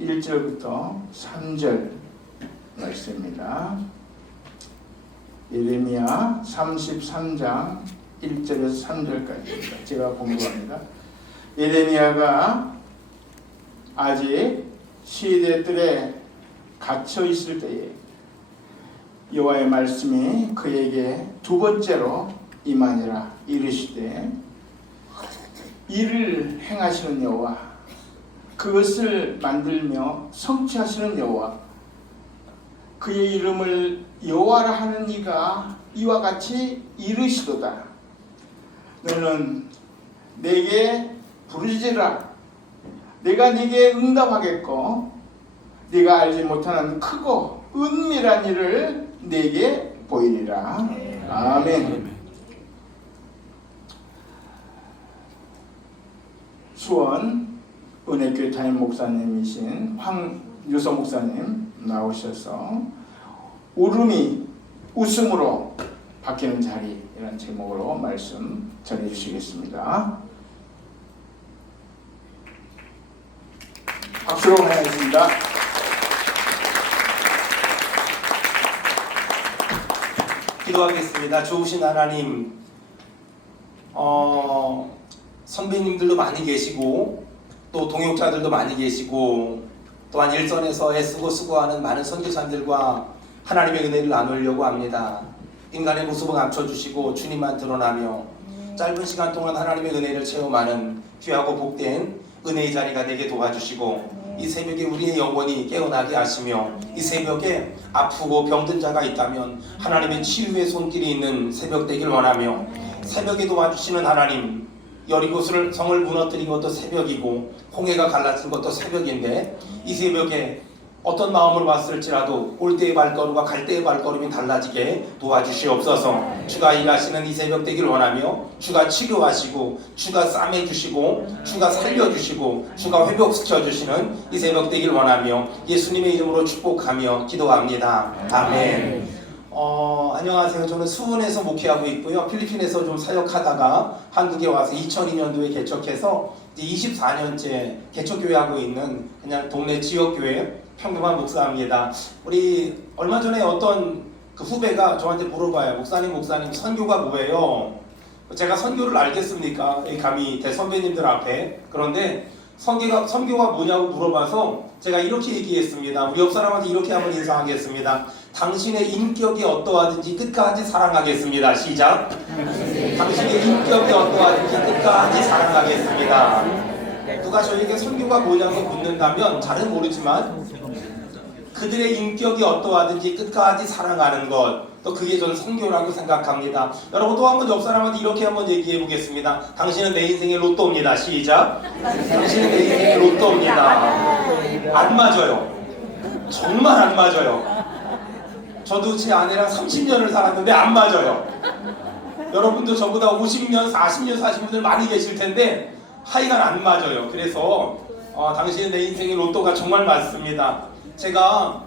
1절부터 3절 말씀입니다. 예레미야 33장 1절에서 3절까지입니다. 제가 공부합니다. 예레미야가 아직 시대들에 갇혀 있을 때에 여호와의 말씀이 그에게 두 번째로 임하니라. 이르시되 이를 행하시는 여호와, 그것을 만들며 성취하시는 여호와, 그의 이름을 여호와라 하는 이가 이와 같이 이르시도다. 너는 내게 부르짖으라. 내가 네게 응답하겠고 네가 알지 못하는 크고 은밀한 일을 네게 보이리라. 아멘. 수원 은혜교회 담임 목사님이신 황유서 목사님 나오셔서 울음이 웃음으로 바뀌는 자리, 이런 제목으로 말씀 전해 주시겠습니다. 박수로 하겠습니다. 기도하겠습니다. 좋으신 하나님, 선배님들도 많이 계시고 또 동역자들도 많이 계시고 또한 일선에서 애쓰고 수고하는 많은 선교사님들과 하나님의 은혜를 나누려고 합니다. 인간의 모습을 감춰주시고 주님만 드러나며 짧은 시간 동안 하나님의 은혜를 체험하는 귀하고 복된 은혜의 자리가 되게 도와주시고 이 새벽에 우리의 영혼이 깨어나게 하시며 이 새벽에 아프고 병든 자가 있다면 하나님의 치유의 손길이 있는 새벽 되길 원하며 새벽에 도와주시는 하나님, 여리고 성을 무너뜨린 것도 새벽이고 홍해가 갈라진 것도 새벽인데 이 새벽에 어떤 마음으로 왔을지라도 올 때의 발걸음과 갈 때의 발걸음이 달라지게 도와주시옵소서. 주가 일하시는 이 새벽 되길 원하며 주가 치료하시고 주가 싸매주시고 주가 살려주시고 주가 회복시켜주시는 이 새벽 되길 원하며 예수님의 이름으로 축복하며 기도합니다. 아멘. 안녕하세요. 저는 수원에서 목회하고 있고요. 필리핀에서 좀 사역하다가 한국에 와서 2002년도에 개척해서 이제 24년째 개척교회하고 있는 그냥 동네 지역교회 평범한 목사입니다. 우리 얼마 전에 어떤 그 후배가 저한테 물어봐요. 목사님 선교가 뭐예요? 제가 선교를 알겠습니까? 감히 대선배님들 앞에. 그런데 선교가 뭐냐고 물어봐서 제가 이렇게 얘기했습니다. 우리 옆 사람한테 이렇게 한번 인사하겠습니다. 당신의 인격이 어떠하든지 끝까지 사랑하겠습니다. 시작. 당신의 인격이 어떠하든지 끝까지 사랑하겠습니다. 누가 저에게 선교가 뭐냐고 묻는다면 잘은 모르지만 그들의 인격이 어떠하든지 끝까지 사랑하는 것, 또 그게 저는 선교라고 생각합니다. 여러분 또 한번 옆 사람한테 이렇게 한번 얘기해 보겠습니다. 당신은 내 인생의 로또입니다. 시작. 당신은 내 인생의 로또입니다. 안 맞아요. 정말 안 맞아요. 저도 제 아내랑 30년을 살았는데 안 맞아요. 여러분도 저보다 50년, 40년 사신 분들 많이 계실 텐데 하여간 안 맞아요. 그래서 당신은 내 인생의 로또가 정말 맞습니다. 제가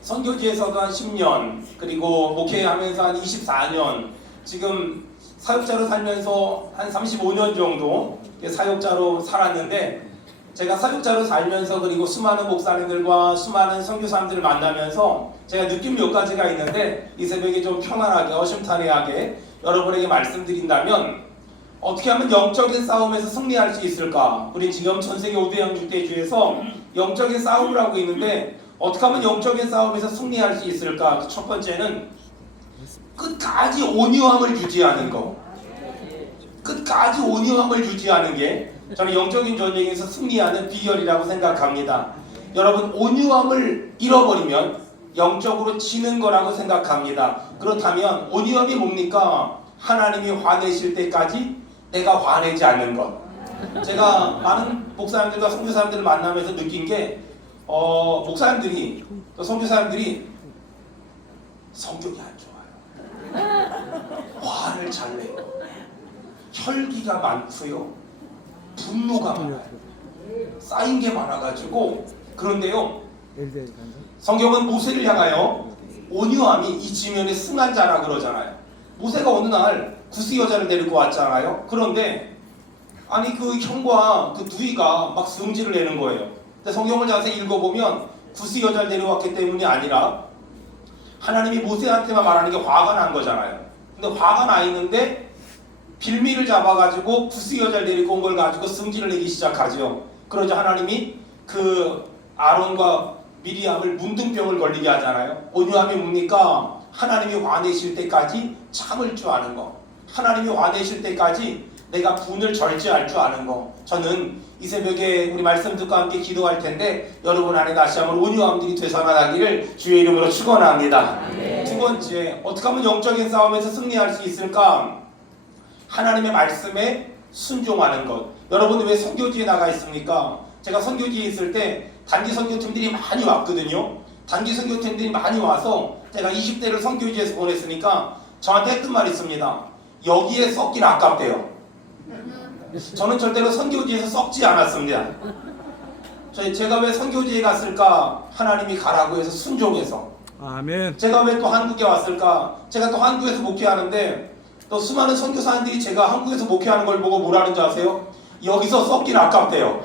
선교지에서도 한 10년, 그리고 목회하면서 한 24년, 지금 사역자로 살면서 한 35년 정도 사역자로 살았는데, 제가 사역자로 살면서 그리고 수많은 목사님들과 수많은 선교사님들을 만나면서 제가 느낀 몇 가지가 있는데, 이 새벽에 좀 평안하게 어심탄회하게 여러분에게 말씀드린다면 어떻게 하면 영적인 싸움에서 승리할 수 있을까? 우리 지금 전세계 5대 영주대주에서 영적인 싸움을 하고 있는데 어떻게 하면 영적인 싸움에서 승리할 수 있을까? 첫 번째는 끝까지 온유함을 유지하는 거. 끝까지 온유함을 유지하는 게 저는 영적인 전쟁에서 승리하는 비결이라고 생각합니다. 여러분, 온유함을 잃어버리면 영적으로 지는 거라고 생각합니다. 그렇다면 온유함이 뭡니까? 하나님이 화내실 때까지 내가 화내지 않는 것. 제가 많은 목사님들과 선교사님들을 만나면서 느낀 게 목사님들이 또 선교사님들이 성격이 안 좋아요. 화를 잘 내요. 혈기가 많고요. 분노가 많아요. 쌓인 게 많아가지고. 그런데요, 성경은 모세를 향하여 온유함이 이 지면에 승한 자라 그러잖아요. 모세가 어느 날 구스 여자를 데리고 왔잖아요. 그런데 아니 그 형과 그 누이가 막 성질을 내는 거예요. 근데 성경을 자세히 읽어보면 구스 여자를 데려왔기 때문이 아니라 하나님이 모세한테만 말하는 게 화가 난 거잖아요. 근데 화가 나 있는데 빌미를 잡아가지고 구스 여자를 데리고 온 걸 가지고 승질을 내기 시작하죠. 그러자 하나님이 그 아론과 미리암을 문둥병을 걸리게 하잖아요. 온유함이 뭡니까? 하나님이 화내실 때까지 참을 줄 아는 거. 하나님이 화내실 때까지 내가 분을 절제할 줄 아는 거. 저는 이 새벽에 우리 말씀 듣고 함께 기도할 텐데 여러분 안에 다시 한번 온유함들이 되살아나기를 주의 이름으로 축원합니다. 두 번째, 어떻게 하면 영적인 싸움에서 승리할 수 있을까? 하나님의 말씀에 순종하는 것. 여러분들 왜 선교지에 나가 있습니까? 제가 선교지에 있을 때 단기 선교팀들이 많이 왔거든요. 단기 선교팀들이 많이 와서 제가 20대를 선교지에서 보냈으니까 저한테 했던 말이 있습니다. 여기에 썩긴 아깝대요. 저는 절대로 선교지에서 썩지 않았습니다. 제가 왜 선교지에 갔을까? 하나님이 가라고 해서 순종해서. 아멘. 제가 왜 또 한국에 왔을까? 제가 또 한국에서 목회하는데 또 수많은 선교사님들이 제가 한국에서 목회하는 걸 보고 뭐라는 줄 아세요? 여기서 썩긴 아깝대요.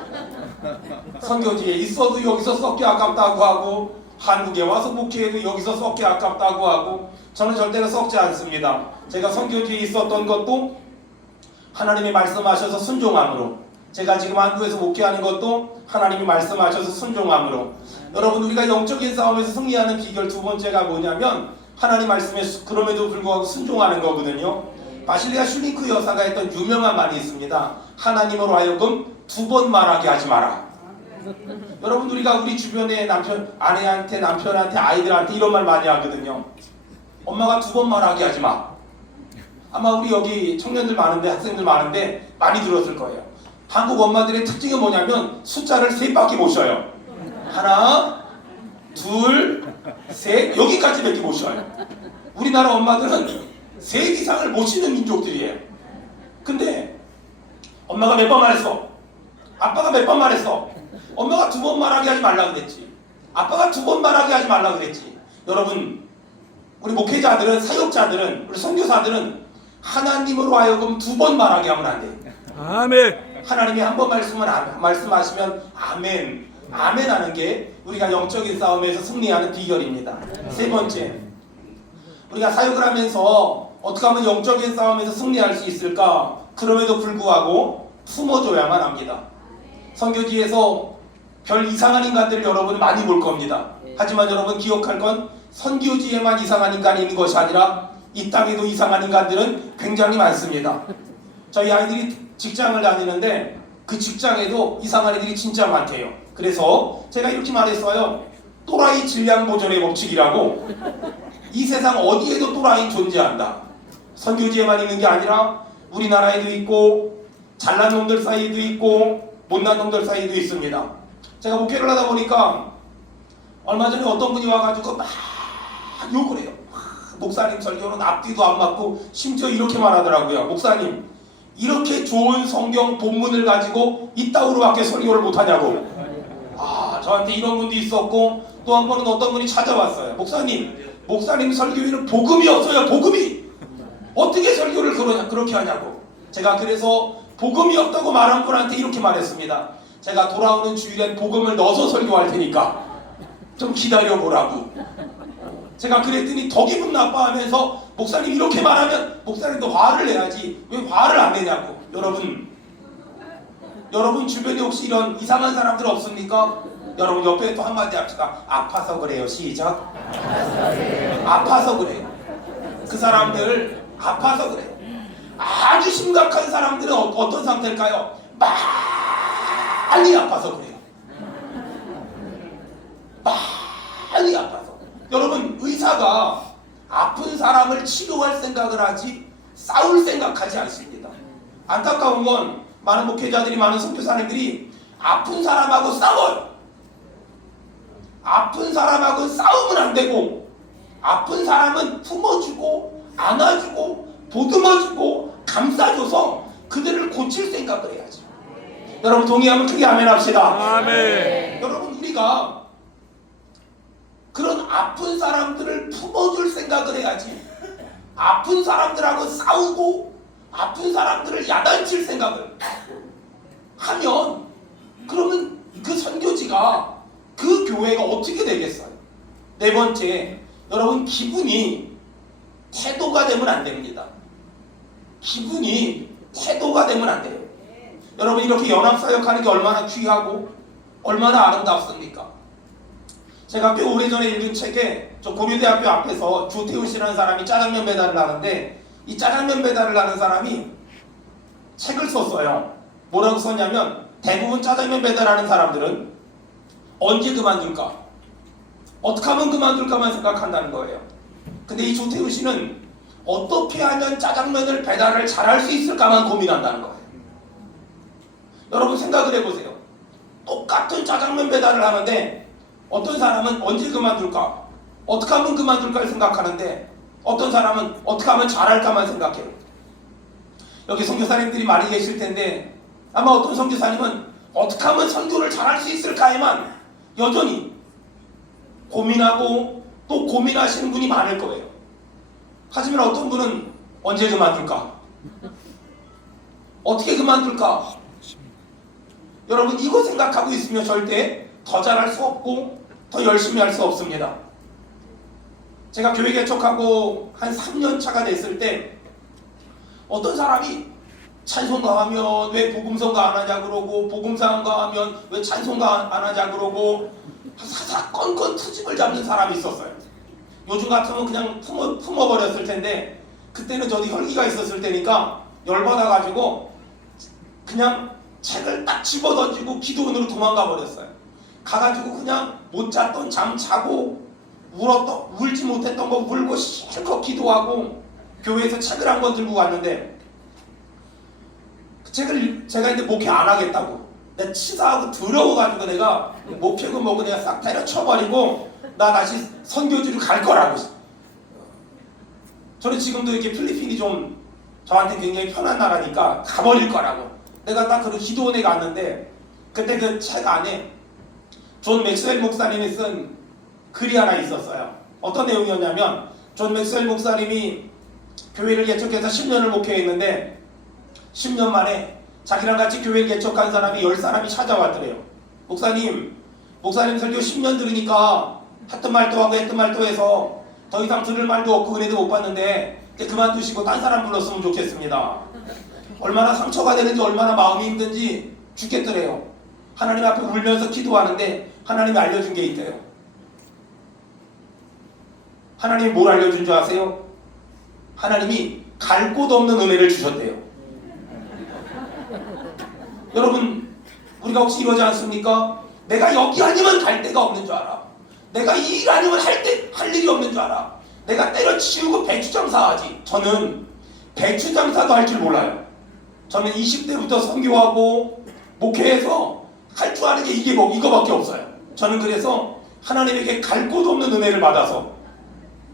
선교지에 있어도 여기서 썩기 아깝다고 하고 한국에 와서 목회해도 여기서 썩기 아깝다고 하고 저는 절대로 썩지 않습니다. 제가 선교지에 있었던 것도 하나님이 말씀하셔서 순종함으로, 제가 지금 한국에서 목회하는 것도 하나님이 말씀하셔서 순종함으로. 여러분, 우리가 영적인 싸움에서 승리하는 비결 두 번째가 뭐냐면 하나님 말씀에 그럼에도 불구하고 순종하는 거거든요. 바실리아 슐링크 여사가 했던 유명한 말이 있습니다. 하나님으로 하여금 두 번 말하게 하지 마라. 여러분, 우리가 우리 주변에 아내한테, 남편한테, 아이들한테 이런 말 많이 하거든요. 엄마가 두 번 말하게 하지 마. 아마 우리 여기 청년들 많은데, 학생들 많은데 많이 들었을 거예요. 한국 엄마들의 특징이 뭐냐면 숫자를 3바퀴 못 쉬어요. 하나, 둘, 셋, 여기까지 밖에 못 쉬어요. 우리나라 엄마들은 3 이상을 못 쉬는 민족들이에요. 근데 엄마가 몇 번 말했어? 아빠가 몇 번 말했어? 엄마가 2번 말하게 하지 말라 그랬지. 아빠가 2번 말하게 하지 말라 그랬지. 여러분, 우리 목회자들은, 사역자들은, 우리 선교사들은 하나님으로 하여금 2번 말하게 하면 안 돼. 아멘. 하나님이 한 번 말씀하시면 아멘, 아멘 하는 게 우리가 영적인 싸움에서 승리하는 비결입니다. 세 번째, 우리가 사역을 하면서 어떻게 하면 영적인 싸움에서 승리할 수 있을까? 그럼에도 불구하고 품어줘야만 합니다. 선교지에서 별 이상한 인간들을 여러분은 많이 볼 겁니다. 하지만 여러분 기억할 건 선교지에만 이상한 인간이 있는 것이 아니라 이 땅에도 이상한 인간들은 굉장히 많습니다. 저희 아이들이 직장을 다니는데 그 직장에도 이상한 애들이 진짜 많대요. 그래서 제가 이렇게 말했어요. 또라이 질량 보존의 법칙이라고. 이 세상 어디에도 또라이 존재한다. 선교지에만 있는 게 아니라 우리나라에도 있고 잘난 놈들 사이에도 있고 못난 놈들 사이에도 있습니다. 제가 목회를 하다 보니까 얼마 전에 어떤 분이 와가지고 막 욕을 해요. 목사님 설교는 앞뒤도 안 맞고 심지어 이렇게 말하더라고요. 목사님, 이렇게 좋은 성경 본문을 가지고 이따구로밖에 설교를 못하냐고. 저한테 이런 분도 있었고, 또 한 번은 어떤 분이 찾아왔어요. 목사님 설교에는 복음이 없어요. 복음이 어떻게 설교를 그렇게 하냐고. 제가 그래서 복음이 없다고 말한 분한테 이렇게 말했습니다. 제가 돌아오는 주일엔 복음을 넣어서 설교할 테니까 좀 기다려보라고. 제가 그랬더니 더 기분 나빠하면서 목사님 이렇게 말하면 목사님도 화를 내야지 왜 화를 안 내냐고. 여러분 주변에 혹시 이런 이상한 사람들 없습니까? 여러분 옆에 또 한마디 합시다. 아파서 그래요. 시작. 아파서 그래요. 그 사람들 아파서 그래요. 아주 심각한 사람들은 어떤 상태일까요? 많이 아파서 그래요. 많이 아파서. 여러분, 의사가 아픈 사람을 치료할 생각을 하지 싸울 생각하지 않습니다. 안타까운 건 많은 목회자들이, 많은 선교사님들이 아픈 사람하고 싸워요. 아픈 사람하고 싸우면 안 되고, 아픈 사람은 품어주고 안아주고 보듬어주고 감싸줘서 그들을 고칠 생각을 해야죠. 여러분 동의하면 크게 아멘 합시다. 아멘. 여러분, 우리가 그런 아픈 사람들을 품어줄 생각을 해야지, 아픈 사람들하고 싸우고 아픈 사람들을 야단칠 생각을 하면 그러면 그 선교지가 그 교회가 어떻게 되겠어요? 네 번째, 여러분 기분이 태도가 되면 안 됩니다. 기분이 태도가 되면 안 돼요. 여러분 이렇게 연합사역하는 게 얼마나 귀하고 얼마나 아름답습니까? 제가 꽤 오래전에 읽은 책에 저 고려대학교 앞에서 조태훈 씨라는 사람이 짜장면 배달을 하는데 이 짜장면 배달을 하는 사람이 책을 썼어요. 뭐라고 썼냐면 대부분 짜장면 배달하는 사람들은 언제 그만둘까? 어떻게 하면 그만둘까만 생각한다는 거예요. 근데 이 조태훈 씨는 어떻게 하면 짜장면을 배달을 잘할 수 있을까만 고민한다는 거예요. 여러분 생각을 해보세요. 똑같은 짜장면 배달을 하는데 어떤 사람은 언제 그만둘까? 어떻게 하면 그만둘까를 생각하는데 어떤 사람은 어떻게 하면 잘할까만 생각해요. 여기 선교사님들이 많이 계실 텐데 아마 어떤 선교사님은 어떻게 하면 선교를 잘할 수 있을까에만 여전히 고민하고 또 고민하시는 분이 많을 거예요. 하지만 어떤 분은 언제 그만둘까? 어떻게 그만둘까? 여러분 이거 생각하고 있으면 절대 더 잘할 수 없고 더 열심히 할 수 없습니다. 제가 교회 개척하고 한 3년 차가 됐을 때 어떤 사람이 찬송가 하면 왜 복음성가 안 하냐 그러고 복음성가 하면 왜 찬송가 안 하냐 그러고 사사건건 트집을 잡는 사람이 있었어요. 요즘 같으면 그냥 품어버렸을 텐데 그때는 저도 혈기가 있었을 때니까 열받아가지고 그냥 책을 딱 집어던지고 기도원으로 도망가 버렸어요. 가가지고 그냥 못 잤던 잠 자고 울지 못했던 거 울고 실컷 기도하고 교회에서 책을 한 권 들고 갔는데 그 책을 제가 이제 목회 안 하겠다고 내가 치사하고 더러워가지고 내가 목회고 뭐고 내가 싹 때려쳐버리고 나 다시 선교지로 갈 거라고. 저는 지금도 이렇게 필리핀이 좀 저한테 굉장히 편한 나라니까 가버릴 거라고 내가 딱 그런 기도원에 갔는데 그때 그 책 안에 존 맥스웰 목사님이 쓴 글이 하나 있었어요. 어떤 내용이었냐면 존 맥스웰 목사님이 교회를 개척해서 10년을 목회했는데 10년 만에 자기랑 같이 교회를 개척한 사람이 10사람이 찾아왔더래요. 목사님 설교 10년 들으니까 했던 말도 하고 했던 말도 해서 더 이상 들을 말도 없고 은혜도 못 받는데 이제 그만두시고 딴 사람 불렀으면 좋겠습니다. 얼마나 상처가 되는지 얼마나 마음이 힘든지 죽겠더래요. 하나님 앞에 울면서 기도하는데 하나님이 알려준 게 있대요. 하나님이 뭘 알려준 줄 아세요? 하나님이 갈 곳 없는 은혜를 주셨대요. 여러분 우리가 혹시 이러지 않습니까? 내가 여기 아니면 갈 데가 없는 줄 알아. 내가 이 일 아니면 할 일이 없는 줄 알아. 내가 때려치우고 배추 장사하지. 저는 배추 장사도 할 줄 몰라요. 저는 20대부터 선교하고 목회해서 할 줄 아는 게 이거밖에 없어요. 저는 그래서 하나님에게 갈 곳 없는 은혜를 받아서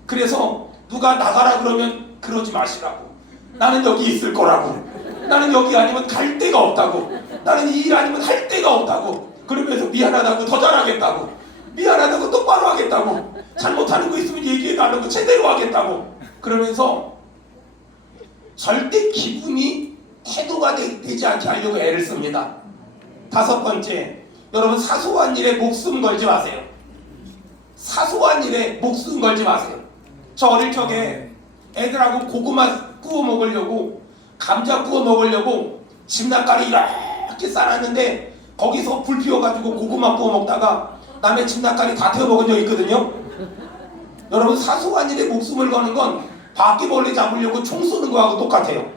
그래서 누가 나가라 그러면 그러지 마시라고. 나는 여기 있을 거라고. 나는 여기 아니면 갈 데가 없다고. 나는 이 일 아니면 할 데가 없다고. 그러면서 미안하다고 더 잘하겠다고. 미안하다고 똑바로 하겠다고. 잘못하는 거 있으면 얘기해달라고 제대로 하겠다고. 그러면서 절대 기분이 태도가 되지 않게 하려고 애를 씁니다. 5번째, 여러분 사소한 일에 목숨 걸지 마세요. 사소한 일에 목숨 걸지 마세요. 저 어릴 적에 애들하고 고구마 구워 먹으려고 감자 구워 먹으려고 집낙가를 이렇게 쌓았는데 거기서 불 피워가지고 고구마 구워 먹다가 남의 집낙가리 다 태워 먹은 적 있거든요. 여러분 사소한 일에 목숨을 거는 건 바퀴벌레 잡으려고 총 쏘는 거하고 똑같아요.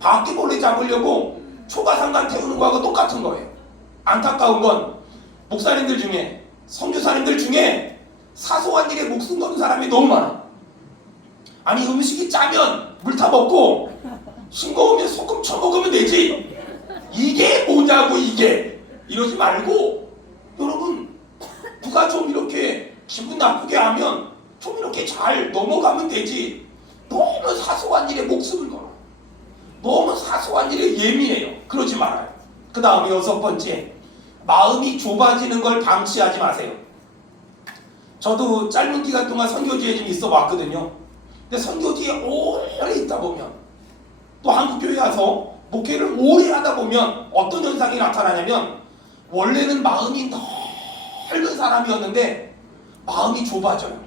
바퀴벌레 잡으려고 초가상간 태우는 거하고 똑같은 거예요. 안타까운 건 목사님들 중에 선교사님들 중에 사소한 일에 목숨 거는 사람이 너무 많아. 아니 음식이 짜면 물 타 먹고 싱거우면 소금 쳐 먹으면 되지. 이게 뭐냐고 이게. 이러지 말고 여러분 누가 좀 이렇게 기분 나쁘게 하면 좀 이렇게 잘 넘어가면 되지. 너무 사소한 일에 목숨을 걸어. 너무 사소한 일에 예민해요. 그러지 말아요. 그 다음에 6번째, 마음이 좁아지는 걸 방치하지 마세요. 저도 짧은 기간 동안 선교지에 좀 있어 왔거든요. 근데 선교지에 오래 있다 보면 또 한국교회 와서 목회를 오래 하다 보면 어떤 현상이 나타나냐면 원래는 마음이 넓은 사람이었는데 마음이 좁아져요.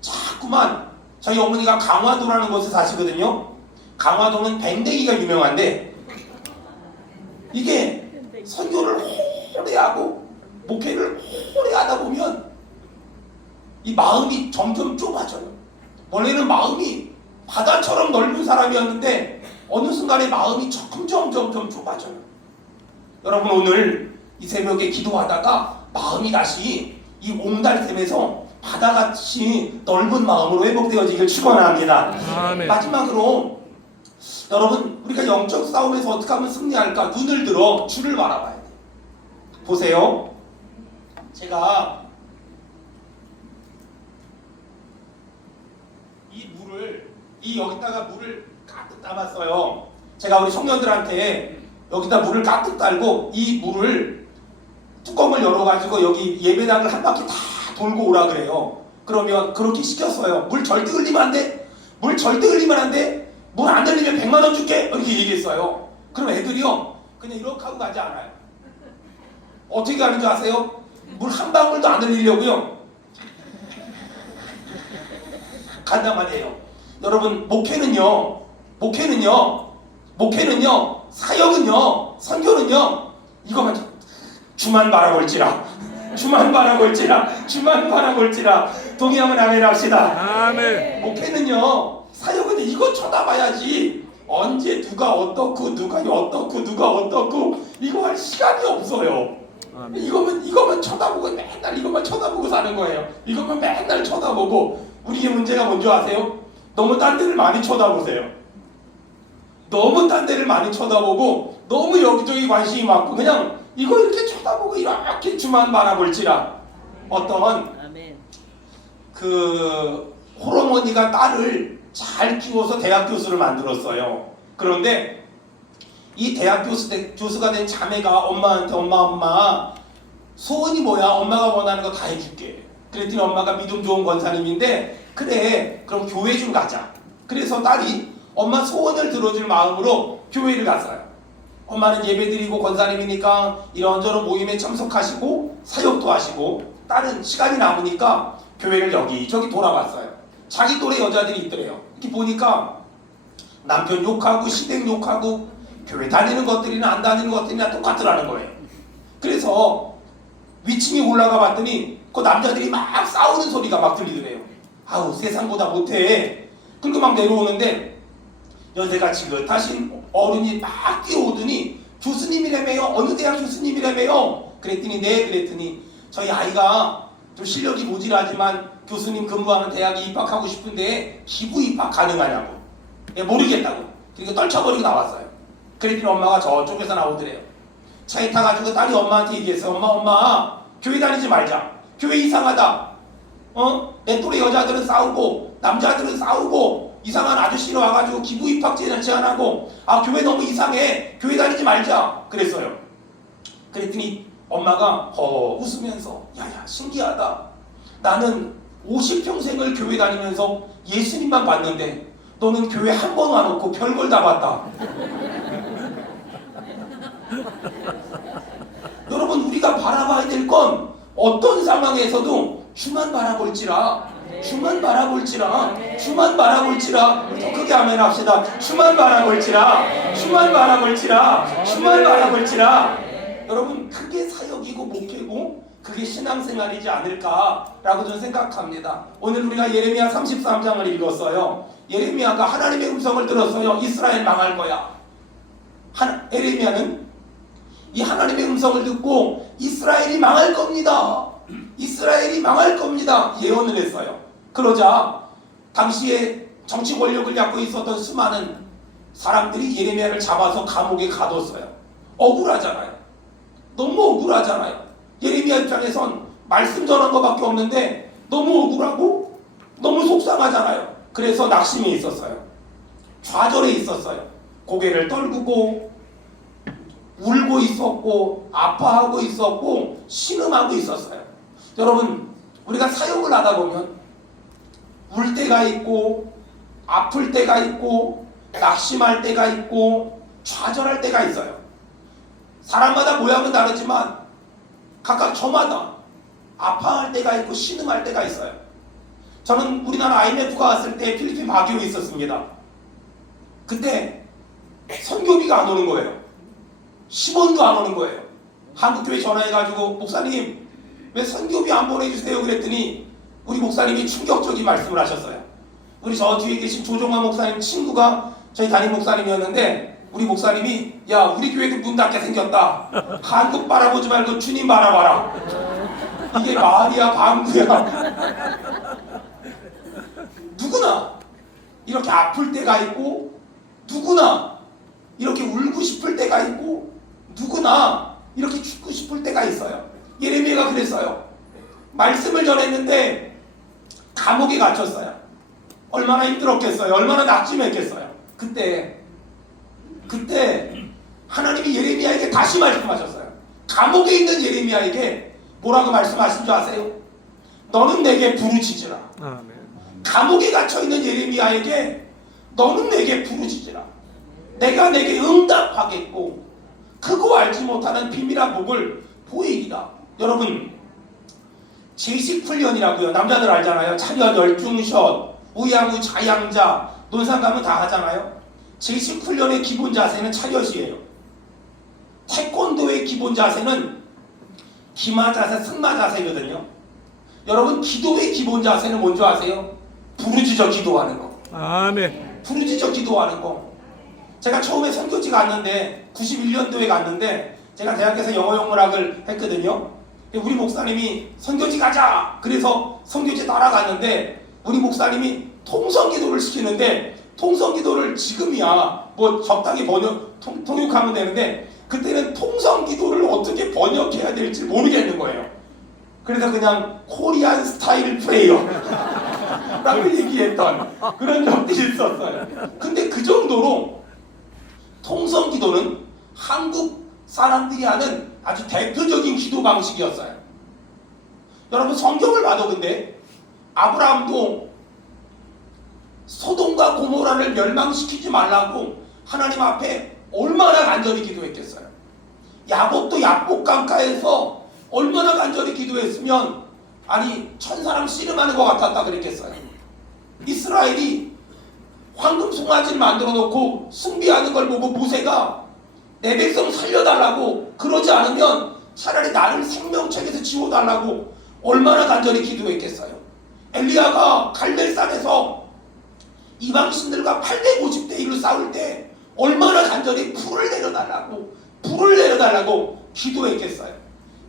자꾸만 저희 어머니가 강화도라는 곳에 사시거든요. 강화도는 밴댕이가 유명한데 이게 선교를 오래 하고 목회를 오래 하다 보면 이 마음이 점점 좁아져요. 원래는 마음이 바다처럼 넓은 사람이었는데 어느 순간에 마음이 점점 좁아져요. 여러분 오늘 이 새벽에 기도하다가 마음이 다시 이 옹달샘에서 바다같이 넓은 마음으로 회복되어지길 축원합니다. 아멘. 마지막으로 여러분 우리가 영적 싸움에서 어떻게 하면 승리할까? 눈을 들어 주를 바라봐야 돼요. 보세요. 제가 여기다가 물을 가득 담았어요. 제가 우리 청년들한테 여기다 물을 가득 달고 이 물을 뚜껑을 열어가지고 여기 예배당을 한 바퀴 다 돌고 오라 그래요. 그러면 그렇게 시켰어요. 물 절대 흘리면 안 돼. 물 절대 흘리면 안 돼. 물 안 흘리면 100만 원 줄게. 이렇게 얘기했어요. 그럼 애들이요 그냥 이렇게 하고 가지 않아요. 어떻게 하는 줄 아세요? 물 한 방울도 안 흘리려고요 간단 말이에요. 여러분 목회는요 사역은요 선교는요 이거만 주만 바라볼지라 동의하면 아멘 합시다. 아멘. 목회는요 사역은 이거 쳐다봐야지 언제 누가 어떻고 이거 할 시간이 없어요. 아멘. 이거만 쳐다보고 맨날 이것만 쳐다보고 사는 거예요. 이것만 맨날 쳐다보고 우리의 문제가 뭔지 아세요? 너무 딴 데를 많이 쳐다보세요. 너무 딴 데를 많이 쳐다보고 너무 여기저기 관심이 많고 그냥 이거 이렇게 쳐다보고 이렇게 주만 바라볼지라. 어떤 그 홀어머니가 딸을 잘 키워서 대학 교수를 만들었어요. 그런데 이 대학 교수가 된 자매가 엄마한테 엄마 소원이 뭐야? 엄마가 원하는 거 다 해줄게. 그랬더니 엄마가 믿음 좋은 권사님인데 그래 그럼 교회 좀 가자. 그래서 딸이 엄마 소원을 들어줄 마음으로 교회를 갔어요. 엄마는 예배드리고 권사님이니까 이런저런 모임에 참석하시고 사역도 하시고 딸은 시간이 남으니까 교회를 여기저기 돌아봤어요. 자기 또래 여자들이 있더래요. 이렇게 보니까 남편 욕하고 시댁 욕하고 교회 다니는 것들이나 안 다니는 것들이나 똑같더라는 거예요. 그래서 위층에 올라가 봤더니 그 남자들이 막 싸우는 소리가 막 들리더래요. 아우 세상보다 못해. 그리고 막 내려오는데 연세가 지긋하신 어른이 막 뛰어오더니 교수님이라며요. 어느 대학 교수님이라며요. 그랬더니 네. 그랬더니 저희 아이가 좀 실력이 모질하지만 교수님 근무하는 대학에 입학하고 싶은데 기부 입학 가능하냐고. 모르겠다고. 그러니까 떨쳐버리고 나왔어요. 그랬더니 엄마가 저쪽에서 나오더래요. 차에 타가지고 딸이 엄마한테 얘기했어요. 엄마 교회 다니지 말자. 교회 이상하다. 내 또래 여자들은 싸우고 남자들은 싸우고 이상한 아저씨로 와가지고 기부 입학 제안하고 교회 너무 이상해. 교회 다니지 말자. 그랬어요. 그랬더니 엄마가 웃으면서 야야 신기하다. 나는 50평생을 교회 다니면서 예수님만 봤는데 너는 교회 한 번 와놓고 별걸 다 봤다. 여러분 우리가 바라봐야 될 건 어떤 상황에서도 주만 바라볼지라. 더 크게 아멘 합시다. 주만 바라볼지라. 여러분 그게 사역이고 목회고 그게 신앙생활이지 않을까라고 저는 생각합니다. 오늘 우리가 예레미야 33장을 읽었어요. 예레미야가 하나님의 음성을 들었어요. 이스라엘 망할 거야. 예레미야는 이 하나님의 음성을 듣고 이스라엘이 망할 겁니다. 예언을 했어요. 그러자 당시에 정치 권력을 잡고 있었던 수많은 사람들이 예레미야를 잡아서 감옥에 가뒀어요. 억울하잖아요. 너무 억울하잖아요. 예레미야 입장에선 말씀 전한 것밖에 없는데 너무 억울하고 너무 속상하잖아요. 그래서 낙심에 있었어요. 좌절에 있었어요. 고개를 떨구고 울고 있었고 아파하고 있었고 신음하고 있었어요. 여러분 우리가 사역을 하다 보면 울 때가 있고 아플 때가 있고 낙심할 때가 있고 좌절할 때가 있어요. 사람마다 모양은 다르지만 각각 저마다 아파할 때가 있고 신음할 때가 있어요. 저는 우리나라 IMF가 왔을 때 필리핀 바기오에 있었습니다. 그때 선교비가 안 오는 거예요. 10원도 안 오는 거예요. 한국교회 전화해가지고 목사님 왜 선교비 안 보내주세요 그랬더니 우리 목사님이 충격적인 말씀을 하셨어요. 우리 저 뒤에 계신 조종환 목사님 친구가 저희 담임 목사님이었는데 우리 목사님이 야 우리 교회도 문 닫게 생겼다. 한국 바라보지 말고 주님 바라봐라. 이게 말이야 방구야. 누구나 이렇게 아플 때가 있고 누구나 이렇게 울고 싶을 때가 있고 누구나 이렇게 죽고 싶을 때가 있어요. 예레미야가 그랬어요. 말씀을 전했는데 감옥에 갇혔어요. 얼마나 힘들었겠어요. 얼마나 낙심했겠어요. 그때 하나님이 예레미야에게 다시 말씀하셨어요. 감옥에 있는 예레미야에게 뭐라고 말씀하신 줄 아세요? 너는 내게 부르짖으라. 아멘. 감옥에 갇혀있는 예레미야에게 너는 내게 부르짖으라. 내가 내게 응답하겠고 크고 알지 못하는 비밀한 복을 보이리라. 여러분 제식훈련이라고요. 남자들 알잖아요. 차렷, 열중샷, 우양우, 자양자, 논산 가면 다 하잖아요. 제식훈련의 기본 자세는 차렷이에요. 태권도의 기본 자세는 기마 자세, 승마 자세거든요. 여러분 기도의 기본 자세는 뭔지 아세요? 부르짖어 기도하는 거. 아멘. 부르짖어 기도하는 거. 제가 처음에 선교지 갔는데 91년도에 갔는데 제가 대학에서 영어 영문학을 했거든요. 우리 목사님이 선교지 가자. 그래서 선교지 따라갔는데 우리 목사님이 통성기도를 시키는데 통성기도를 지금이야 뭐 적당히 통역하면 되는데 그때는 통성기도를 어떻게 번역해야 될지 모르겠는 거예요. 그래서 그냥 코리안 스타일 프레이어 라고 얘기했던 그런 적들이 있었어요. 근데 그 정도로 통성기도는 한국 사람들이 하는 아주 대표적인 기도 방식이었어요. 여러분 성경을 봐도 근데 아브라함도 소돔과 고모라를 멸망시키지 말라고 하나님 앞에 얼마나 간절히 기도했겠어요. 야곱도 약복 강가에서 얼마나 간절히 기도했으면 아니 천사랑 씨름하는 것 같았다 그랬겠어요. 이스라엘이 황금 송아지를 만들어 놓고 숭배하는 걸 보고 모세가 내 백성 살려달라고 그러지 않으면 차라리 나를 생명책에서 지워달라고 얼마나 간절히 기도했겠어요. 엘리야가 갈멜산에서 이방신들과 850대 1로 싸울 때 얼마나 간절히 불을 내려달라고 기도했겠어요.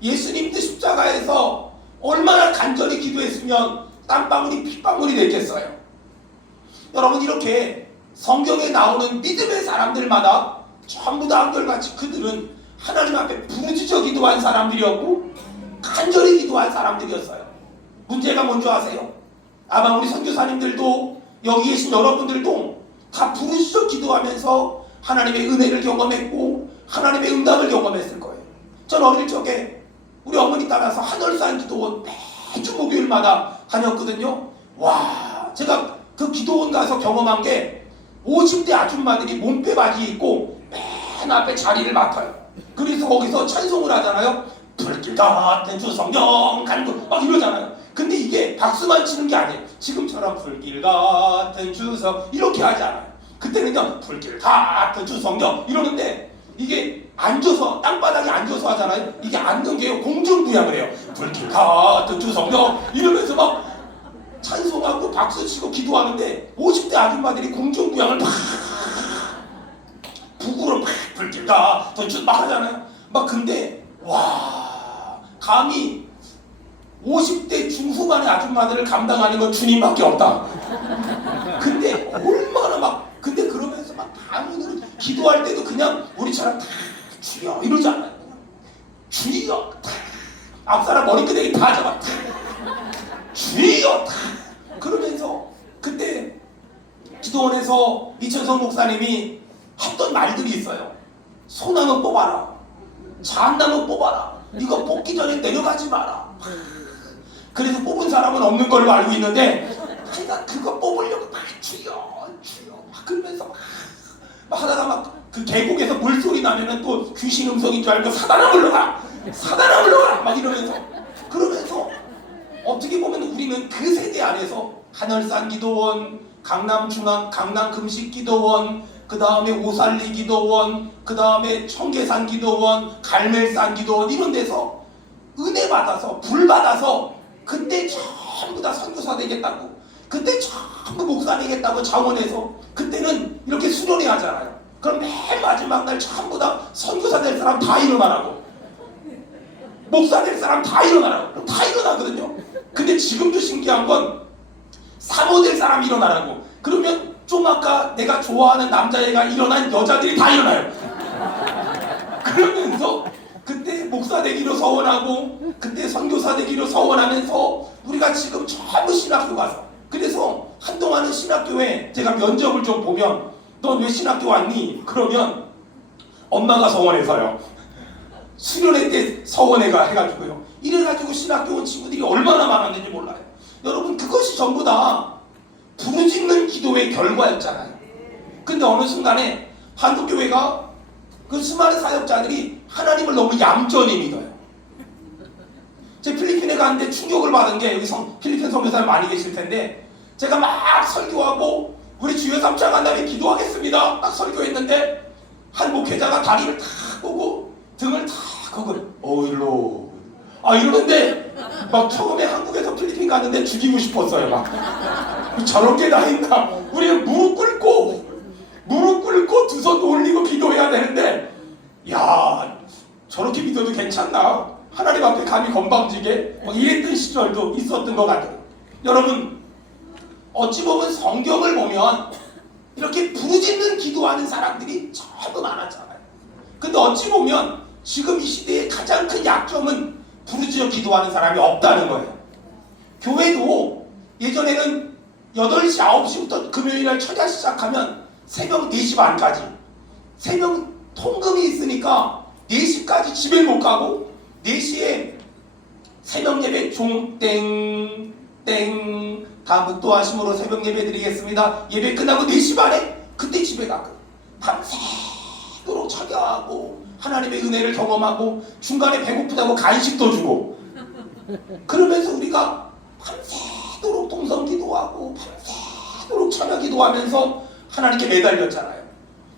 예수님도 십자가에서 얼마나 간절히 기도했으면 땀방울이 핏방울이 됐겠어요. 여러분 이렇게 성경에 나오는 믿음의 사람들마다 전부 다 한결같이 그들은 하나님 앞에 부르짖어 기도한 사람들이었고 간절히 기도한 사람들이었어요. 문제가 뭔지 아세요? 아마 우리 선교사님들도 여기 계신 여러분들도 다 부르짖어 기도하면서 하나님의 은혜를 경험했고 하나님의 응답을 경험했을 거예요. 전 어릴 적에 우리 어머니 따라서 한월산 기도원 매주 목요일마다 다녔거든요. 와, 제가 그 기도원 가서 경험한 게 50대 아줌마들이 몸빼 바지 입고 맨 앞에 자리를 맡아요. 그래서 거기서 찬송을 하잖아요. 불길 같은 주 성령 간구 막 이러잖아요. 근데 이게 박수만 치는 게 아니에요. 지금처럼 불길 같은 주성 이렇게 하지 않아요. 그때는요 불길 같은 주 성령 이러는데 이게 앉아서 땅바닥에 앉아서 하잖아요. 이게 앉는 게요 공중부양을 해요. 불길 같은 주 성령 이러면서 막 찬송하고 박수치고 기도하는데 50대 아줌마들이 공중부양을 막 북으로 막 불길 같은 주 막 하잖아요. 막 근데 와 감히 50대 중후반의 아줌마들을 감당하는 건 주님밖에 없다. 근데 얼마나 막 근데 그러면서 막 다문으로 기도할 때도 그냥 우리처럼 다 주여 이러지 않아요. 주여 앞사람 머리끄댕이 다 잡아 주여 그러면서 그때 기도원에서 이천성 목사님이 했던 말들이 있어요. 소나무 뽑아라, 잣나무 뽑아라, 이거 뽑기 전에 내려가지 마라. 그래서 뽑은 사람은 없는 걸로 알고 있는데 제가 그거 뽑으려고 막 주여 막 그러면서 막 하다가 막 그 계곡에서 물소리 나면은 또 귀신 음성인 줄 알고 사단아 물러가! 사단아 물러가! 막 이러면서 그러면서 어떻게 보면 우리는 그 세대 안에서 하늘산 기도원, 강남중앙, 강남금식기도원, 그 다음에 오살리 기도원, 그 다음에 청계산 기도원, 갈멜산 기도원 이런 데서 은혜 받아서 불 받아서 그때 전부 다 선교사 되겠다고, 그때 전부 목사 되겠다고 자원해서 그때는 이렇게 수련회 하잖아요. 그럼 맨 마지막 날 전부 다 선교사 될 사람 다 일어나라고, 목사 될 사람 다 일어나라고. 그럼 다 일어나거든요. 근데 지금도 신기한 건 사모 될 사람 일어나라고. 그러면 좀 아까 내가 좋아하는 남자애가 일어난 여자들이 다 일어나요. 그러면서 그때 목사 되기로 서원하고 그때 선교사 되기로 서원하면서 우리가 지금 전부 신학교 가서, 그래서 한동안은 신학교에 제가 면접을 좀 보면 넌 왜 신학교 왔니? 그러면 엄마가 서원해서요. 수련회 때 서원회가 해가지고요. 이래가지고 신학교 온 친구들이 얼마나 많았는지 몰라요. 여러분 그것이 전부 다 부르짖는 기도의 결과였잖아요. 근데 어느 순간에 한국교회가 그 수많은 사역자들이 하나님을 너무 얌전히 믿어요. 제 필리핀에 갔는데 충격을 받은 게, 여기 필리핀 선교사님 많이 계실 텐데, 제가 막 설교하고 우리 주여 삼창 한 다음에 기도하겠습니다 딱 설교했는데 한 목회자가 다리를 탁 보고 등을 탁 하고 일로 이러는데 막 처음에 한국에서 필리핀 갔는데 죽이고 싶었어요. 막 저런 게 다 있나. 우리는 무릎 꿇고 두 손 올리고 기도해야 되는데, 야 저렇게 믿어도 괜찮나? 하나님 앞에 감히 건방지게 막 이랬던 시절도 있었던 것 같아요. 여러분 어찌 보면 성경을 보면 이렇게 부르짖는 기도하는 사람들이 전부 많았잖아요. 근데 어찌 보면 지금 이 시대의 가장 큰 약점은 부르짖어 기도하는 사람이 없다는 거예요. 교회도 예전에는 8시, 9시부터 금요일날 철야 시작하면 새벽 4시 반까지, 새벽 통금이 있으니까 4시까지 집에 못 가고 4시에 새벽 예배 종땡 다 묵도하심으로 새벽 예배 드리겠습니다. 예배 끝나고 4시 반에 그때 집에 가고 밤새도록 찬양하고 하나님의 은혜를 경험하고 중간에 배고프다고 간식도 주고, 그러면서 우리가 밤새도록 동성 기도하고 밤새도록 찬양 기도하면서 하나님께 매달렸잖아요.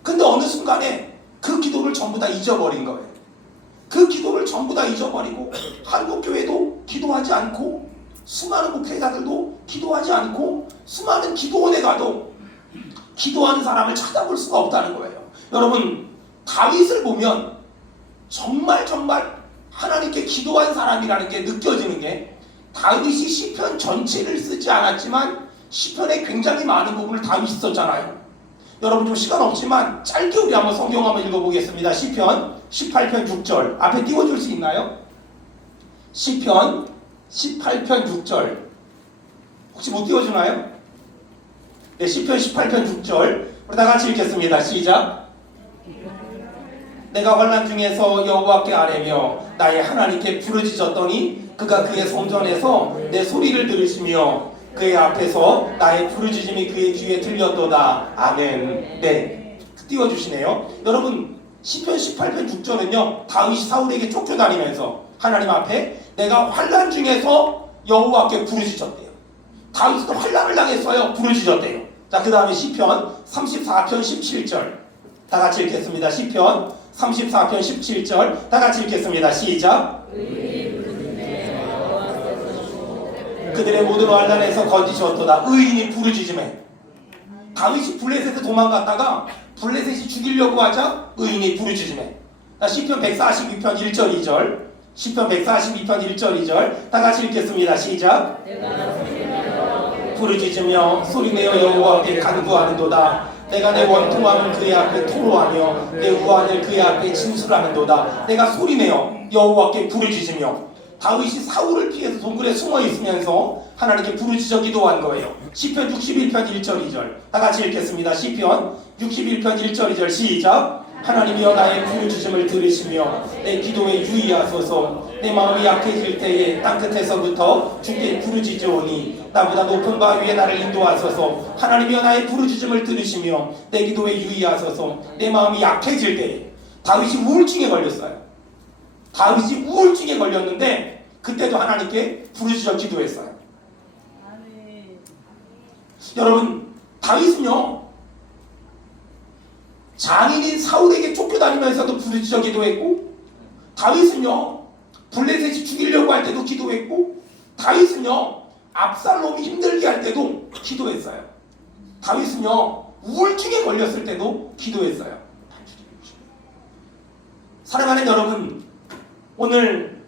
근데 어느 순간에 그 기도를 전부 다 잊어버린 거예요. 그 기도를 전부 다 잊어버리고 한국교회도 기도하지 않고 수많은 목회자들도 기도하지 않고 수많은 기도원에 가도 기도하는 사람을 찾아볼 수가 없다는 거예요. 여러분 다윗을 보면 정말 하나님께 기도한 사람이라는 게 느껴지는 게, 다윗이 시편 전체를 쓰지 않았지만 시편에 굉장히 많은 부분을 다윗이 썼잖아요. 여러분 좀 시간 없지만 짧게 우리 한번 성경 한번 읽어보겠습니다. 시편 18편 6절 앞에 띄워줄 수 있나요? 시편 18편 6절 혹시 못 띄워주나요? 네, 시편 18편 6절 우리 다 같이 읽겠습니다. 시작. 내가 환난 중에서 여호와께 아뢰며 나의 하나님께 부르짖었더니 그가 그의 성전에서 내 소리를 들으시며 그의 앞에서 나의 부르짖음이 그의 귀에 들렸도다. 아멘. 네, 띄워주시네요. 여러분 시편 18편 6절은요 다윗이 사울에게 쫓겨다니면서 하나님 앞에 내가 환난 중에서 여호와께 부르짖었대요. 다윗도 환난을 당했어요. 부르짖었대요. 자, 그 다음에 시편 34편 17절 다 같이 읽겠습니다. 시편 34편 17절 다 같이 읽겠습니다. 시작. 그들의 모든 환난에서 건지셨도다. 의인이 부르짖음에. 다윗이 블레셋에 도망갔다가 블레셋이 죽이려고 하자 의인이 부르짖음에. 시편 142편 1절 2절 시편 142편 1절 2절 다 같이 읽겠습니다. 시작. 부르짖으며 소리내어 여호와 앞에 간구하는도다. 내가 내 원통함을 그의 앞에 토로하며 내 우환을 그의 앞에 진술하는도다. 내가 소리내어 여호와께 부르짖으며. 다윗이 사울을 피해서 동굴에 숨어 있으면서 하나님께 부르짖어 기도한 거예요. 시편 61편 1절 2절 다 같이 읽겠습니다. 시편 61편 1절 2절 시작. 하나님이여 나의 부르짖음을 들으시며 내 기도에 유의하소서. 내 마음이 약해질 때에 땅끝에서부터 주께 부르짖으오니 나보다 높은 바 위에 나를 인도하소서. 하나님이여 나의 부르짖음을 들으시며 내 기도에 유의하소서. 내 마음이 약해질 때에 다윗이 우울증에 걸렸어요. 다윗이 우울증에 걸렸는데 그때도 하나님께 부르짖어 기도했어요. 여러분, 다윗은요 장인인 사울에게 쫓겨다니면서도 부르짖어 기도했고, 다윗은요 블레셋이 죽이려고 할 때도 기도했고, 다윗은요 압살롬이 힘들게 할 때도 기도했어요. 다윗은요 우울증에 걸렸을 때도 기도했어요. 사랑하는 여러분, 오늘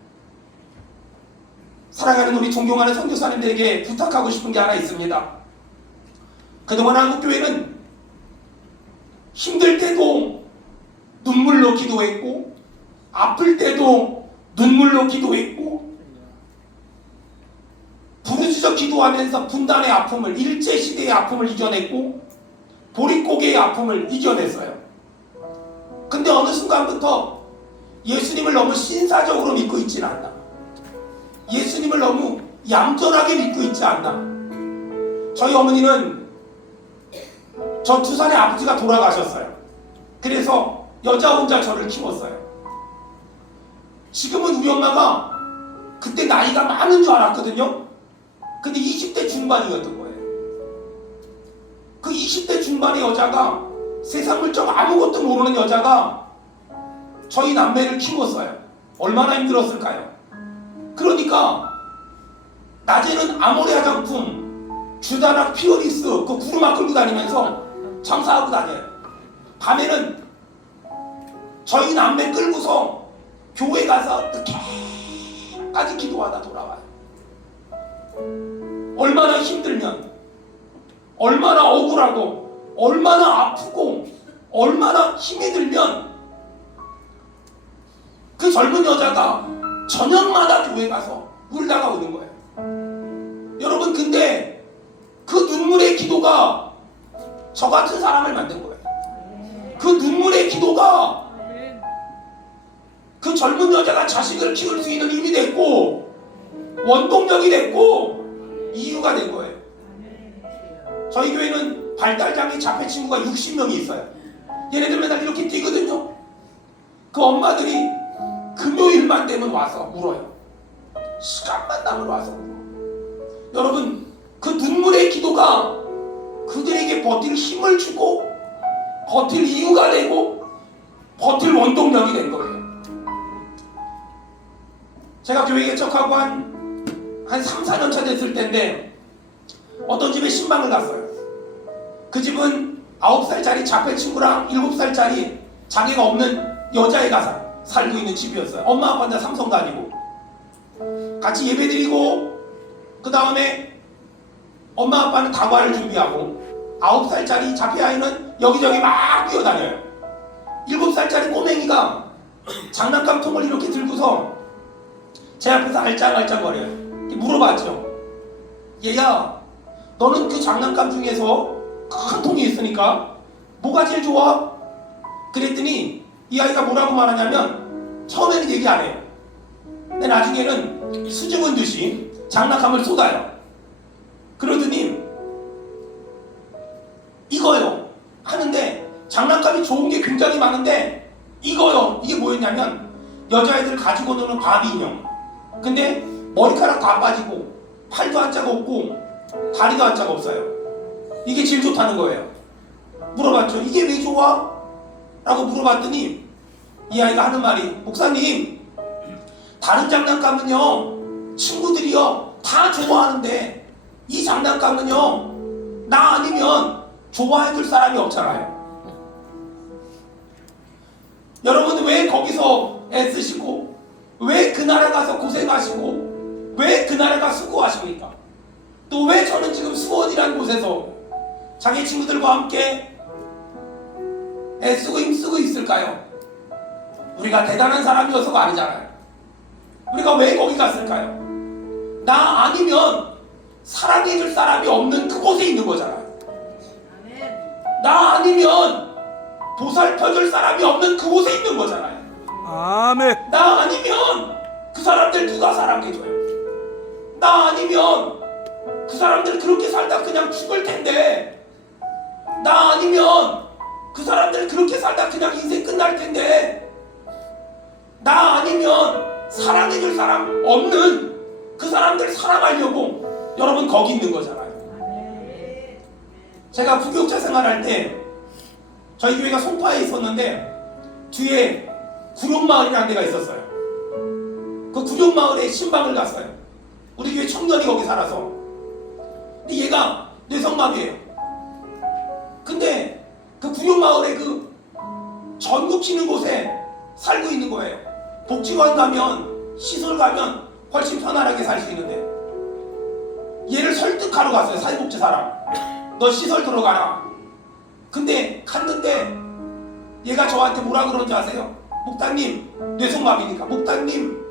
사랑하는 우리 존경하는 선교사님들에게 부탁하고 싶은 게 하나 있습니다. 그동안 한국교회는 힘들 때도 눈물로 기도했고, 아플 때도 눈물로 기도했고, 부르짖어 기도하면서 분단의 아픔을, 일제시대의 아픔을 이겨냈고, 보릿고개의 아픔을 이겨냈어요. 근데 어느 순간부터 예수님을 너무 신사적으로 믿고 있지 않나, 예수님을 너무 얌전하게 믿고 있지 않나. 저희 어머니는 저 2살의 아버지가 돌아가셨어요. 그래서 여자 혼자 저를 키웠어요. 지금은 우리 엄마가 그때 나이가 많은 줄 알았거든요. 근데 20대 중반이었던 거예요. 그 20대 중반의 여자가, 세상 물정 아무것도 모르는 여자가 저희 남매를 키웠어요. 얼마나 힘들었을까요? 그러니까 낮에는 아모레 화장품, 주다락, 피어리스 그 구루마 끌고 다니면서 장사하고 다녀요. 밤에는 저희 남매 끌고서 교회 가서 늦게까지 기도하다 돌아와요. 얼마나 힘들면, 얼마나 억울하고, 얼마나 아프고, 얼마나 힘이 들면 그 젊은 여자가 저녁마다 교회 가서 울다가 오는 거예요. 여러분, 근데 그 눈물의 기도가 저 같은 사람을 만든 거예요. 그 눈물의 기도가 그 젊은 여자가 자식을 키울 수 있는 힘이 됐고, 원동력이 됐고, 이유가 된 거예요. 저희 교회는 발달장애 자폐 친구가 60명이 있어요. 얘네들 맨날 이렇게 뛰거든요. 그 엄마들이 금요일만 되면 와서 울어요. 시간만 나면 와서 울어. 여러분, 그 눈물의 기도가 그들에게 버틸 힘을 주고, 버틸 이유가 되고, 버틸 원동력이 된 거예요. 제가 교회 개척하고 한 3, 4년 차 됐을 때인데 어떤 집에 신방을 갔어요. 그 집은 9살짜리 자폐 친구랑 7살짜리 장애가 없는 여자애가 살고 있는 집이었어요. 엄마 아빠는 다 삼성 다니고 같이 예배드리고, 그 다음에 엄마 아빠는 다과를 준비하고 9살짜리 자폐 아이는 여기저기 막 뛰어다녀요. 7살짜리 꼬맹이가 장난감통을 이렇게 들고서 제 앞에서 알짱알짱거려요. 물어봤죠. 얘야, 너는 그 장난감 중에서 큰 통이 있으니까 뭐가 제일 좋아? 그랬더니 이 아이가 뭐라고 말하냐면, 처음에는 얘기 안 해요. 근데 나중에는 수줍은 듯이 장난감을 쏟아요. 그러더니 이거요 하는데, 장난감이 좋은 게 굉장히 많은데 이거요, 이게 뭐였냐면 여자애들 가지고 노는 바비 인형. 근데 머리카락 다 빠지고 팔도 한 짝 없고 다리도 한 짝 없어요. 이게 제일 좋다는 거예요. 물어봤죠. 이게 왜 좋아? 라고 물어봤더니 이 아이가 하는 말이, 목사님, 다른 장난감은요 친구들이요 다 좋아하는데 이 장난감은요 나 아니면 좋아해줄 사람이 없잖아요. 여러분, 왜 거기서 애쓰시고, 왜 그 나라 가서 고생하시고, 왜 그 나라가 수고하십니까? 또 왜 저는 지금 수원이라는 곳에서 자기 친구들과 함께 애쓰고 힘쓰고 있을까요? 우리가 대단한 사람이어서가 아니잖아요. 우리가 왜 거기 갔을까요? 나 아니면 사랑해줄 사람이 없는 그곳에 있는 거잖아요. 나 아니면 보살펴줄 사람이 없는 그곳에 있는 거잖아요. 아멘. 나 아니면 그 사람들 누가 사랑해줘요? 나 아니면 그 사람들 그렇게 살다 그냥 죽을 텐데, 나 아니면 그 사람들 그렇게 살다 그냥 인생 끝날 텐데, 나 아니면 사랑해줄 사람 없는 그 사람들 사랑하려고 여러분 거기 있는 거잖아요. 제가 부교육자 생활할 때 저희 교회가 송파에 있었는데 뒤에 구룡마을이라는 데가 있었어요. 그 구룡마을에 신방을 갔어요. 우리 교회 청년이 거기 살아서. 근데 얘가 뇌성마비예요. 근데 그 구룡마을에 그 전국 치는 곳에 살고 있는 거예요. 복지관 가면, 시설 가면 훨씬 편안하게 살 수 있는데, 얘를 설득하러 갔어요. 사회복지사랑. 너 시설 들어가라. 근데 갔는데 얘가 저한테 뭐라 그러는지 아세요? 목사님, 뇌성마비니까, 목사님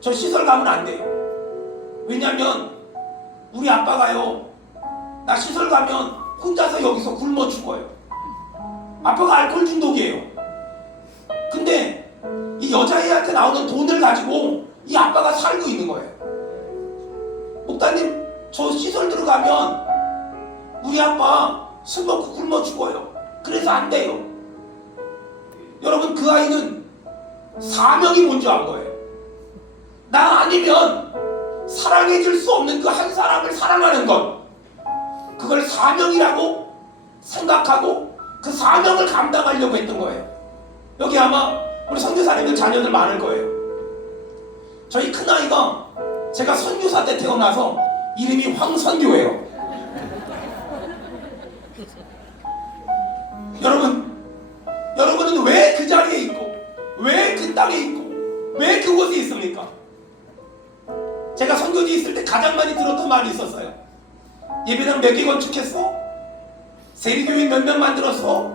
저 시설 가면 안 돼요. 왜냐면 우리 아빠가요, 나 시설 가면 혼자서 여기서 굶어 죽어요. 아빠가 알코올 중독이에요. 근데 이 여자애한테 나오는 돈을 가지고 이 아빠가 살고 있는 거예요. 목사님, 저 시설 들어가면 우리 아빠 술 먹고 굶어 죽어요. 그래서 안 돼요. 여러분, 그 아이는 사명이 뭔지 안 거예요. 나 아니면 사랑해줄 수 없는 그 한 사람을 사랑하는 것, 그걸 사명이라고 생각하고 그 사명을 감당하려고 했던 거예요. 여기 아마 우리 선교사님들 자녀들 많을 거예요. 저희 큰아이가 제가 선교사 때 태어나서 이름이 황선교예요. 여러분은 왜 그 자리에 있고, 왜 그 땅에 있고, 왜 그곳에 있습니까? 제가 선교지 있을 때 가장 많이 들었던 말이 있었어요. 예배당 몇 개 건축했어? 세리교인 몇 명 만들었어?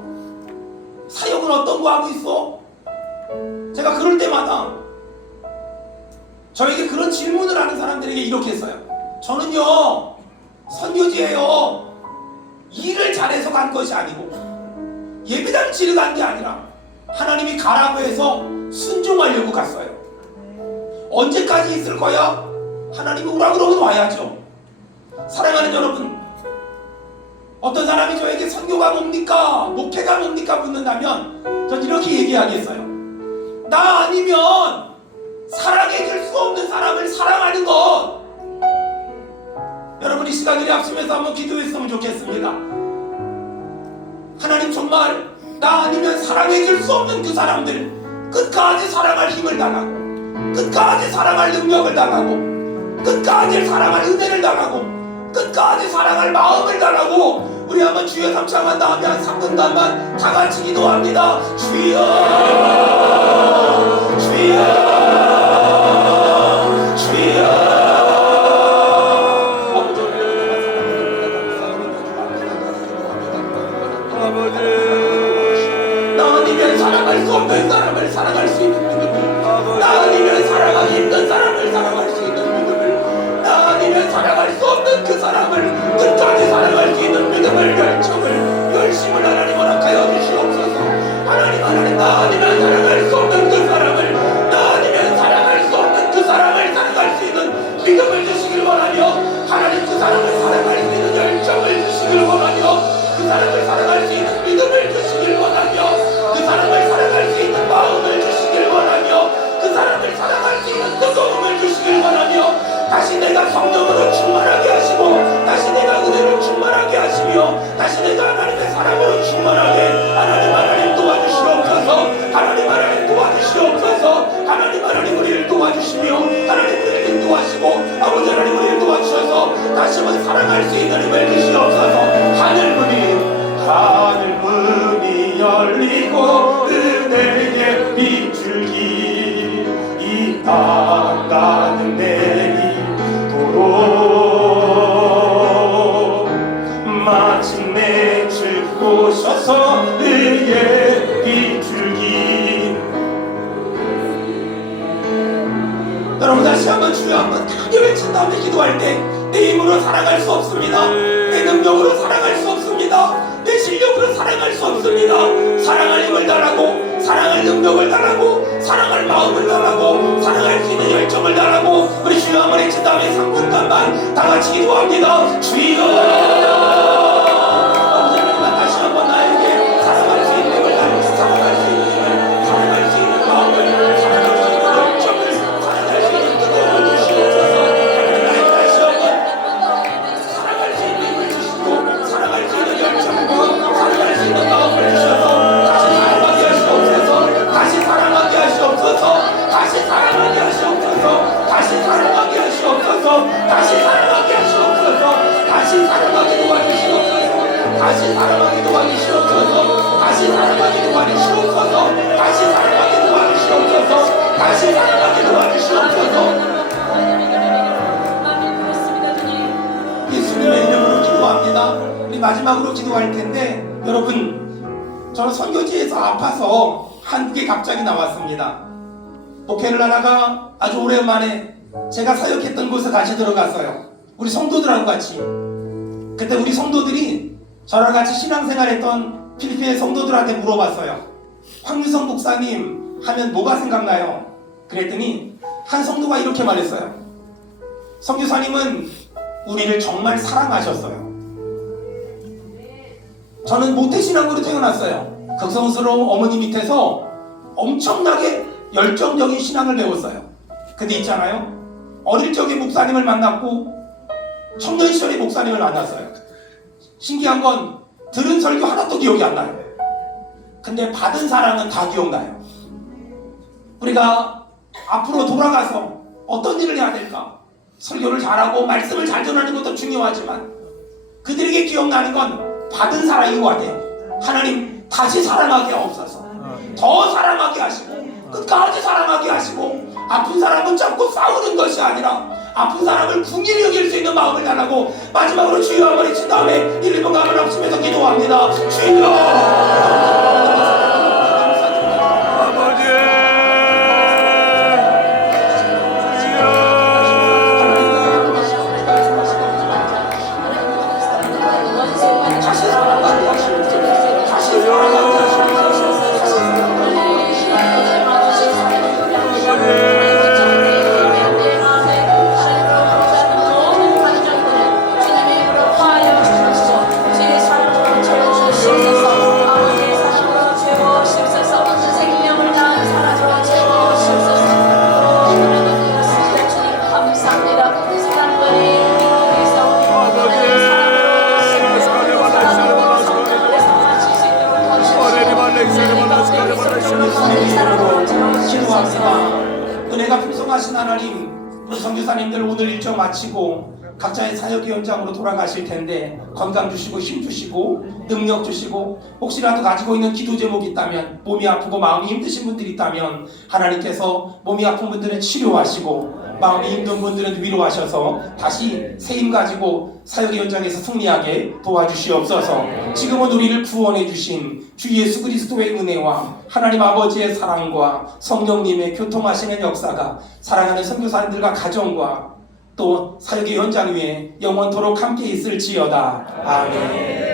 사역은 어떤 거 하고 있어? 제가 그럴 때마다 저에게 그런 질문을 하는 사람들에게 이렇게 했어요. 저는요, 선교지에요, 일을 잘해서 간 것이 아니고 예배당 지르 간 게 아니라 하나님이 가라고 해서 순종하려고 갔어요. 언제까지 있을 거야? 하나님이 오라 그러면 와야죠. 사랑하는 여러분, 어떤 사람이 저에게 선교가 뭡니까? 목회가 뭡니까? 묻는다면 전 이렇게 얘기하겠어요. 나 아니면 사랑해줄 수 없는 사람을 사랑하는 것. 여러분, 이 시간 우리 합심해서 한번 기도했으면 좋겠습니다. 하나님, 정말 나 아니면 사랑해줄 수 없는 그 사람들 끝까지 사랑할 힘을 당하고, 끝까지 사랑할 능력을 당하고, 끝까지 사랑할 은혜를 당하고, 끝까지 사랑할 마음을 당하고, 우리 한번 주여 삼창한 다음에 한 3분간만 다 같이 기도합니다. 주여, 주여, 주여. 나 아니면 사랑할 수 없는 사람을 사랑할 수 있는 믿음을, 나 아니면 사랑하기 힘든 사람을 사랑할 수 있는 믿음을, 나 아니면 사랑할 수 없는 그 사람을 끝까지 사랑할 수 있는 믿음을, 열정을, 열심을 하나님 허락하여 주시옵소서. 하나님, 나 아니면 사랑할 수 없는 그 사람을, 나 아니면 사랑할 수 없는 그 사람을 사랑할 수 있는 믿음을 주시길 원하며, 하나님, 그 사람을 사랑할 수 있는 열정을 주시길 원하며, 그 사람을 사랑할 수 있는 믿음을 주시길 원하며, 그 사람을 사랑할 수 있는 마음을 주시길 원하며, 그 사람을 사랑할 수 있는 뜨거움을 주시길 원하며, 다시 내가 성령으로 충만하게 하시고, 다시 내가 은혜로 충만하게 하시며, 다시 내가 하나님의 사랑으로 충만하게, 하나님 도와주시옵소서. 하나님 도와주시옵소서. 하나님 우리를 도와주시며, 하나님 우리를 인도하시고, 아버지 하나님 우리를 도와주셔서 다시 한번 사랑할 수 있는 힘을 주시옵소서. 하늘 문이 열리고 그대에게 비추기, 이 땅 가는 내일도록 마침내 주 오셔서 의에 비추기. 여러분, 다시 한번 주여 한번 크게 외친 다음에 기도할 때, 내 힘으로 살아갈 수 없습니다. 내 능력으로 살아갈 수 없습니다. 내 실력으로 살아갈 수 없습니다. 사랑할 힘을 달라고, 사랑할 능력을 달라고, 사랑할 마음을 달라고, 사랑할 수 있는 열정을 달라고 우리 주여 한번 외친 다음에 3분간만 다 같이 기도합니다. 주여 다시 한번 나에게 사랑할 수 있는 힘을 달라고, 사랑할 수 있는 힘을, 사랑할 수 있는 마음을, 사랑할 수 있는 열정을, 사랑할 수 있는 뜨거움을 주시옵소서. 하나님 다시 한번 사랑할 수 있는 힘을 주시고, 사랑할 수 있는 열정과 사랑할 수 있는 마음을 주셔서 다시 사랑하게 하시옵소서. 다시 사랑하게 하시옵소서. 다시 사랑하게 하시옵소서. 다시 사랑하게 하시옵소서. 다시 사랑하게 하시옵소서. 다시 사랑하게 도와주시옵소서. 다시 사랑하게 도와주시옵소서. 다시 사랑하게 도와주시옵소서. 다시 사랑하게 도와주시옵소서. 다시 사랑하게 도와주시옵소서. 예수님의 이름으로 기도합니다. 우리 마지막으로 기도할 텐데, 여러분, 저는 선교지에서 아파서 한국에 갑자기 나왔습니다. 목회를 하다가 아주 오랜만에 제가 사역했던 곳에 다시 들어갔어요. 우리 성도들하고 같이. 그때 우리 성도들이 저랑 같이 신앙생활했던 필리핀의 성도들한테 물어봤어요. 황유성 목사님 하면 뭐가 생각나요? 그랬더니 한 성도가 이렇게 말했어요. 선교사님은 우리를 정말 사랑하셨어요. 저는 모태신앙으로 태어났어요. 극성스러운 어머니 밑에서 엄청나게 열정적인 신앙을 배웠어요. 근데 있잖아요, 어릴 적에 목사님을 만났고 청년 시절에 목사님을 만났어요. 신기한 건 들은 설교 하나도 기억이 안 나요. 근데 받은 사랑은 다 기억나요. 우리가 앞으로 돌아가서 어떤 일을 해야 될까? 설교를 잘하고 말씀을 잘 전하는 것도 중요하지만 그들에게 기억나는 건 받은 사랑인 것 같아요. 하나님 다시 사랑하게 하옵소서. 더 사랑하게 하시고 끝까지 사랑하게 하시고, 아픈 사람은 잡고 싸우는 것이 아니라 아픈 사람을 궁일히 여길 수 있는 마음을 달라고 마지막으로 주여 한번 외친 다음에 1, 2분 감을 합치면서 기도합니다. 주여 은혜가 풍성하신 하나님, 우리 선교사님들 오늘 일정 마치고 각자의 사역의 현장으로 돌아가실 텐데 건강 주시고 힘 주시고 능력 주시고, 혹시라도 가지고 있는 기도 제목이 있다면, 몸이 아프고 마음이 힘드신 분들이 있다면 하나님께서 몸이 아픈 분들은 치료하시고 마음이 힘든 분들은 위로하셔서 다시 새힘 가지고 사역의 현장에서 승리하게 도와주시옵소서. 지금은 우리를 구원해 주신 주 예수 그리스도의 은혜와 하나님 아버지의 사랑과 성령님의 교통하시는 역사가 사랑하는 선교사님들과 가정과 또 사역의 현장 위에 영원토록 함께 있을지어다. 아멘.